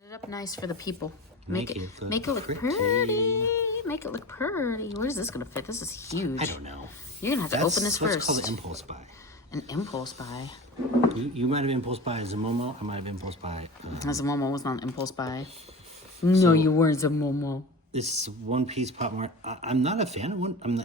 Set it up nice for the people. Make it look pretty. Make it look pretty. Where is this going to fit? This is huge. I don't know. You're going to have to open this first. That's called an impulse buy. An impulse buy. You might have impulse buy Zamomo. I might have impulse buy. Zamomo was not an impulse buy. No, you weren't Zamomo. This One Piece Pop Mart. I'm not a fan of One. I'm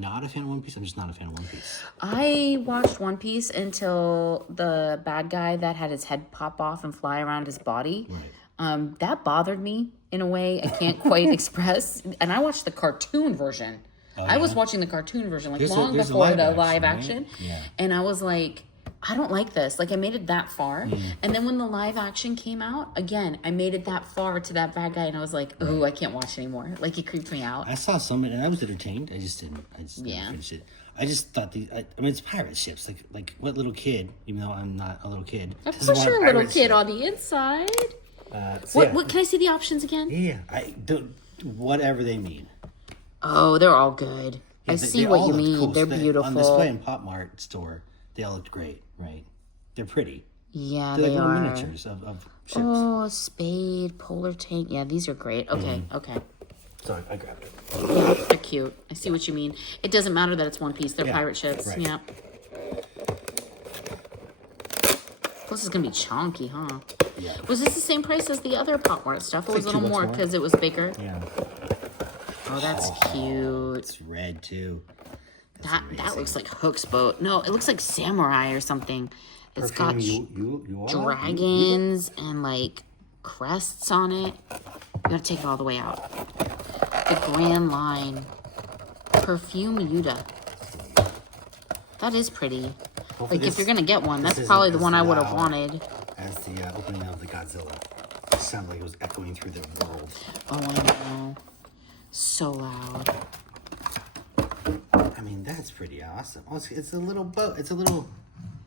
not a fan of One Piece. I'm just not a fan of One Piece. I watched One Piece until the bad guy that had his head pop off and fly around his body. Right. That bothered me in a way I can't quite express. And I watched the cartoon version. Oh, I was watching the cartoon version there's long a before the live live action, action. right? Yeah. And I was like, I don't like this. Like, I made it that far. And then when the live action came out, again, I made it that far to that bad guy. And I was like, oh, I can't watch anymore. Like, it creeped me out. I saw some and I was entertained. I just didn't finish it. I just thought I mean, it's pirate ships. Like what little kid, even though I'm not a little kid. Of course you're a little kid on the inside. What can I see the options again? Yeah, I don't. Whatever they mean. Oh, they're all good. Yeah, I see what you mean. Cool. They're beautiful. On display in Pop Mart store, they all looked great, right? They're pretty. Yeah, They're they like are. little miniatures of ships. Oh, a spade, polar tank. Yeah, these are great. Okay, okay. So I grabbed it. Yeah, they're cute. I see what you mean. It doesn't matter that it's One Piece. They're pirate ships. Right. Yeah. Plus, it's gonna be chunky, huh? Yeah. Was this the same price as the other Pop Mart stuff? It was like a little $2 more more. because it was bigger. Yeah. Oh, that's cute. It's red too. That looks like Hook's boat. No, it looks like Samurai or something. It's got dragons and like crests on it. You gotta take it all the way out. The Grand Line. Perfume Yuta. That is pretty. Hopefully Like, if you're gonna get one, that's isn't probably the as one I would have loud wanted. as the opening of the Godzilla. It sounded like it was echoing through the world. Oh, I know. So loud. I mean, that's pretty awesome. Oh, it's a little boat.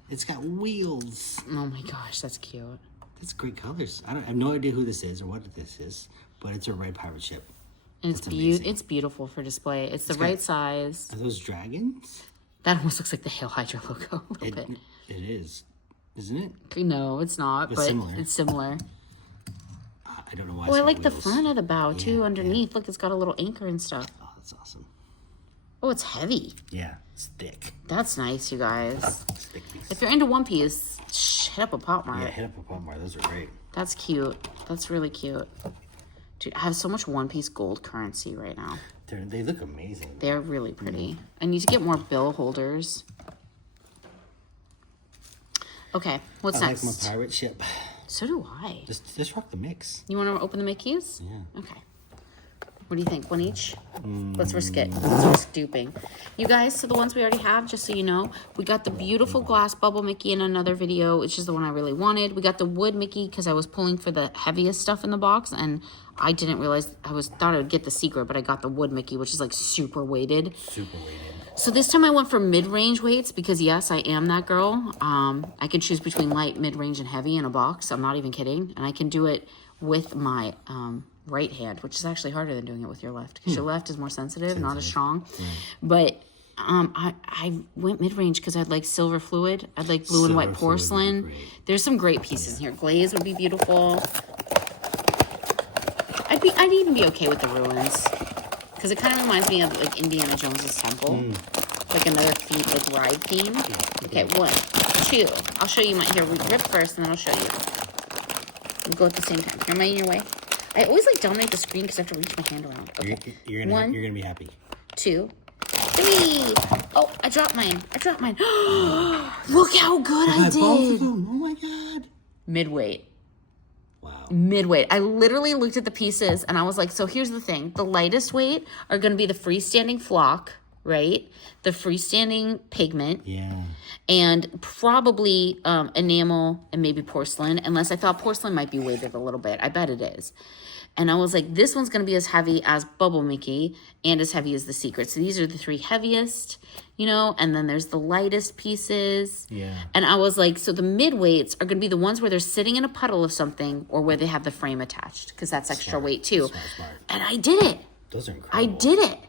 It's got wheels. Oh my gosh, that's cute. That's great colors. I have no idea who this is or what this is, but it's a red pirate ship. And it's beautiful for display. It's the right size. Are those dragons? That almost looks like the Hail Hydra logo a little bit. It is, isn't it? No, it's not, but similar. it's similar. I don't know why. Oh, I it's like got the wheels. front of the bow too. Yeah, Underneath, look, it's got a little anchor and stuff. Oh, that's awesome. Oh, it's heavy. Yeah, it's thick. That's nice, you guys. It's thick piece. If you're into One Piece, hit up a Pop Mart. Yeah, hit up a Pop Mart. Those are great. That's cute. That's really cute. Dude, I have so much One Piece gold currency right now. They look amazing. They're really pretty. I need to get more bill holders. Okay, what's next? I like my pirate ship. So do I. Just rock the mix. You want to open the Mickeys? Yeah. Okay. What do you think? One each? Let's risk it. Let's risk duping. You guys, so the ones we already have, just so you know, we got the beautiful glass bubble Mickey in another video, which is the one I really wanted. We got the wood Mickey because I was pulling for the heaviest stuff in the box, and I didn't realize, thought I would get the secret, but I got the wood Mickey, which is like super weighted. Super weighted. So this time I went for mid-range weights because, yes, I am that girl. I can choose between light, mid-range, and heavy in a box. I'm not even kidding. And I can do it with my right hand, which is actually harder than doing it with your left because your left is more sensitive, not as strong. But I went mid-range because I'd like silver fluid. I'd like blue and white porcelain. There's some great pieces in here. Glaze would be beautiful. I'd even be okay with the ruins. Because it kind of reminds me of like Indiana Jones's temple. Like another theme, like ride theme. Okay, 1, 2. I'll show you my, here, we rip first and then I'll show you. We go at the same time. Am I in your way? I always like dominate the screen because I have to reach my hand around. Okay. You're gonna be happy. 2, 3. Oh, I dropped mine. Look how good I did. Both of them. Oh my god. Mid-weight. Wow. Mid-weight. I literally looked at the pieces and I was like, so here's the thing. The lightest weight are going to be the freestanding flock, right? The freestanding pigment. Yeah. And probably enamel and maybe porcelain, unless I thought porcelain might be weighted a little bit. I bet it is. And I was like, this one's going to be as heavy as Bubble Mickey and as heavy as the Secret. So these are the 3 heaviest, you know, and then there's the lightest pieces. Yeah. And I was like, so the mid-weights are going to be the ones where they're sitting in a puddle of something or where they have the frame attached because that's extra weight too. Smart. And I did it. Those are incredible. I did it,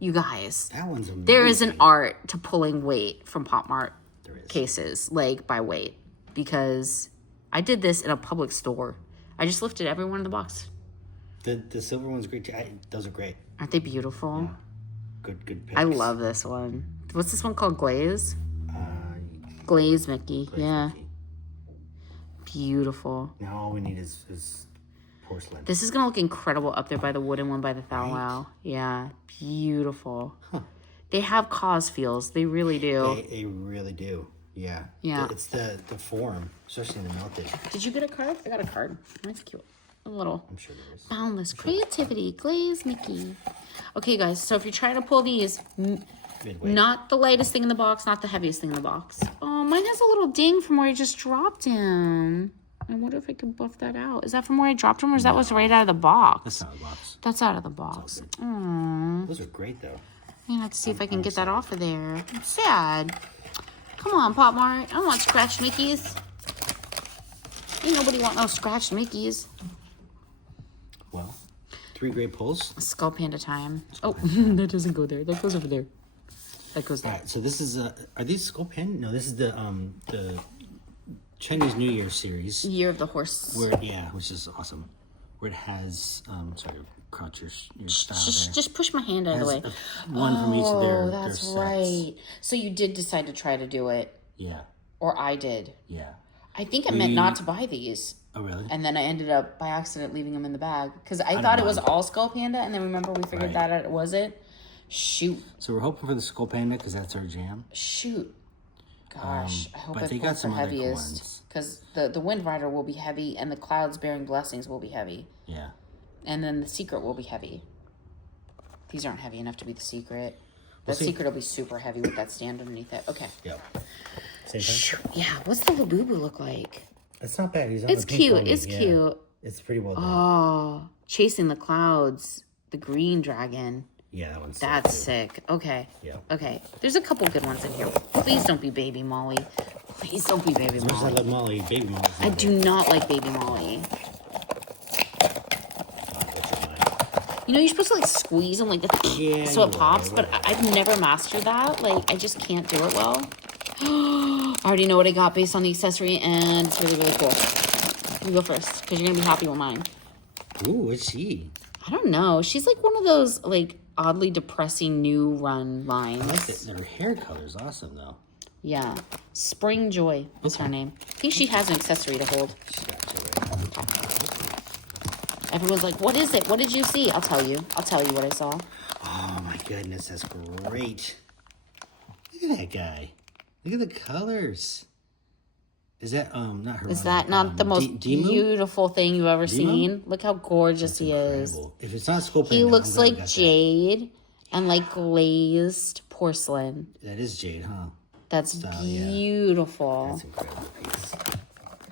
you guys. That one's amazing. There is an art to pulling weight from Pop Mart There is. cases, like by weight, because I did this in a public store. I just lifted every one in the box. The silver one's great too. Those are great. Aren't they beautiful? Yeah. Good picks. I love this one. What's this one called? Glaze? Glaze Mickey. Yeah. Mickey. Beautiful. Now all we need is porcelain. This is going to look incredible up there by the wooden one by the Thou Wow. Yeah. Beautiful. Huh. They have cause feels. They really do. They really do. Yeah. Yeah. It's the form, especially in the melted. Did you get a card? I got a card. That's cute. A little. I'm sure there is. Boundless creativity. Glaze Mickey. Okay, guys. So if you're trying to pull these, not the lightest thing in the box, not the heaviest thing in the box. Oh, mine has a little ding from where I just dropped him. I wonder if I can buff that out. Is that from where I dropped him, or is that what's right out of the box? That's not a box. That's out of the box. Aww. Those are great, though. I'm gonna have to see if I can get that off of there. I'm sad. Come on, Pop Mart. I want scratched Mickeys. Ain't nobody want no scratched Mickeys. Well, 3 great pulls. Skull Panda time. Oh, that doesn't go there. That goes over there. That goes there. All right, so this is are these skull pen? No, this is the Chinese New Year series. Year of the Horse. Which is awesome. Where it has sorry, crouch your style there. Just push my hand out of the way. One from each of their that's sets. right. So you did decide to try to do it. Yeah. Or I did. Yeah. I think I meant not to buy these. Oh, really? And then I ended up, by accident, leaving them in the bag. Because I thought it was all Skull Panda, and then remember we figured that out, it wasn't. Shoot. So we're hoping for the Skull Panda, because that's our jam. Shoot. Gosh, I hope but I they pulled got some the other heaviest. Because the Wind Rider will be heavy, and the Clouds Bearing Blessings will be heavy. Yeah. And then the Secret will be heavy. These aren't heavy enough to be the Secret. We'll The Secret will be super heavy with that stand underneath it. Okay. Yep. Same thing? Yeah, what's the Labubu look like? It's not bad. It's cute. It's cute. It's pretty well done. Oh, Chasing the Clouds. The green dragon. Yeah, that one's That's sick. Okay. Yeah. Okay. There's a couple good ones in here. Please don't be Baby Molly. Please don't be Baby As much as I Molly. love Molly, Baby Molly. I do not like Baby Molly. You know, you're supposed to like squeeze them like this so it pops, but I've never mastered that. Like, I just can't do it well. I already know what I got based on the accessory, and it's really, really cool. You go first, because you're going to be happy with mine. Ooh, what's she? I don't know. She's like one of those, like, oddly depressing new run lines. I like it. Her hair color is awesome, though. Yeah. Spring Joy is her name. I think she has an accessory to hold. Everyone's like, what is it? What did you see? I'll tell you. I'll tell you what I saw. Oh, my goodness. That's great. Look at that guy. Look at the colors. Is that, not her? Is that not the most beautiful thing you've ever seen? Look how gorgeous he is. If it's not Skull Panda, He looks like jade and like glazed porcelain. That is jade, huh? That's beautiful. That's an incredible piece.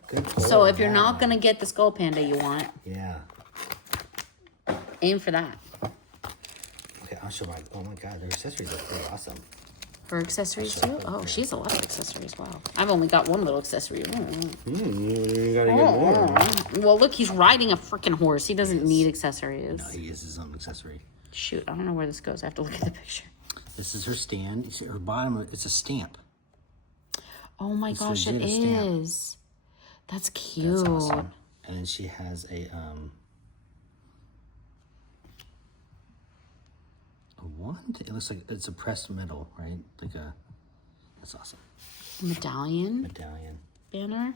Good pull. So if you're not going to get the Skull Panda you want, aim for that. Okay, I'll show my, oh my god, their accessories are pretty awesome. Her accessories too? Oh, she has a lot of accessories. Wow. I've only got one little accessory. You gotta get more. Well, look, he's riding a freaking horse. He doesn't need accessories. No, he is his own accessory. Shoot, I don't know where this goes. I have to look at the picture. This is her stand. You see her bottom, it's a stamp. Oh my gosh, it is. That's cute. That's awesome. And then she has a wand. It looks like it's a pressed metal, right? Like a. That's awesome. Medallion banner.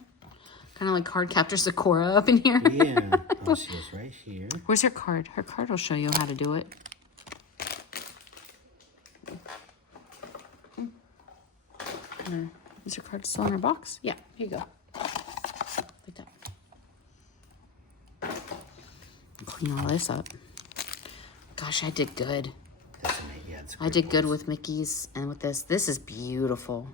Kind of like card captor Sakura up in here. Yeah. Oh, she is right here. Where's her card? Her card will show you how to do it. Is your card still in her box? Yeah, here you go. Like that. Clean all this up. Gosh, I did good. That's amazing. Yeah, it's I did good with Mickey's and with this. This is beautiful.